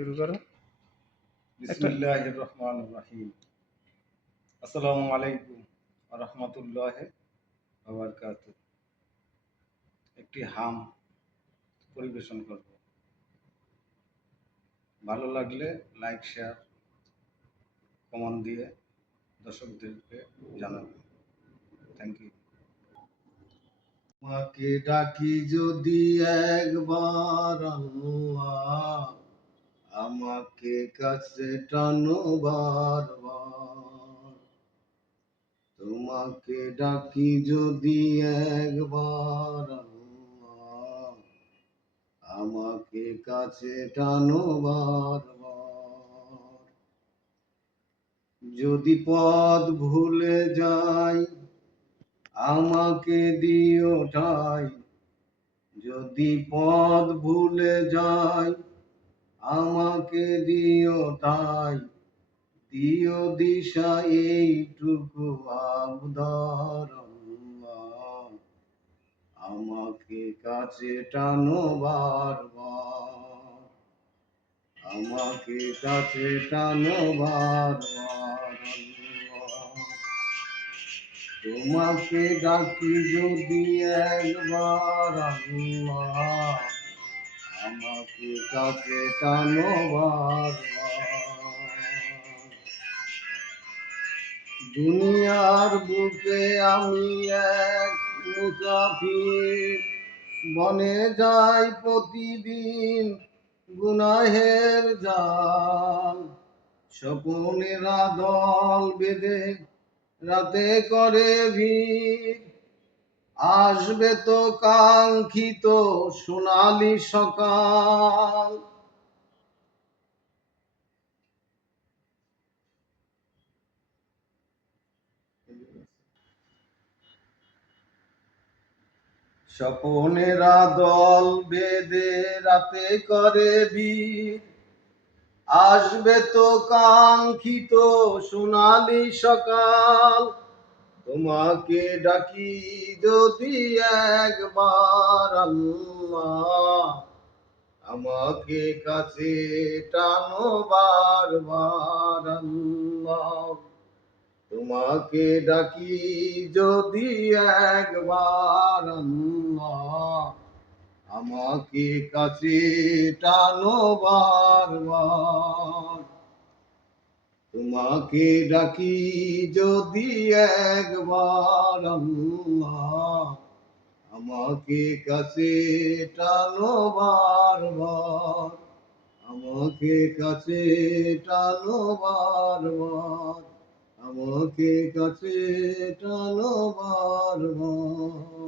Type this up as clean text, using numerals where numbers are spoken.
শুরু করো। বিসমিল্লাহির রহমানির রহিম। আসসালামু আলাইকুম ওয়া রাহমাতুল্লাহি ওয়া বারাকাতুহু। একটি হাম পরিবেশন করব। ভালো লাগলে লাইক, শেয়ার, কমেন্ট দিয়ে দর্শকদেরকে জানাবেন। Thank you. তোমাকে ডাকি যদি একবার আল্লাহ, আমাকে কাছে টানো বারবার। তোমাকে ডাকি যদি একবার আল্লাহ, আমাকে কাছে টানো বারবার। যদি পথ ভুলে যাই, আমাকে দিও ঠাই। যদি পথ ভুলে যাই, আমাকে দিও ঠাই। দিও দিশা এইটুকু আবদার আল্লাহ, আমাকে কাছে টানো বারবার। আমাকে কাছে টানো বারবার আল্লাহ। তোমাকে ডাকি যদি একবার আল্লাহ, আমাকে কাছে টানো বারবার। দুনিয়ার বুকে আমি এক মুসাফির, বনে যাই প্রতিদিন গুনাহের জাল। স্বপনেরা দল বেঁধে রাতে করে ভিড়, আসবে তো কাঙ্ক্ষিত সোনালি সকাল। স্বপনেরা দল বেঁধে রাতে করে ভিড়, আসবে তো কাঙ্ক্ষিত সোনালি সকাল। তোমাকে ডাকি যদি একবার আল্লাহ, আমাকে কাছে টানো বারবার আল্লাহ। তোমাকে ডাকি যদি একবার আল্লাহ, আমাকে কাছে টানো বারবার। তোমাকে ডাকি যদি একবার আল্লাহ, আমাকে কাছে টানো বারবার। আমাকে কাছে টানো বারবার। আমাকে কাছে টানো বারবার।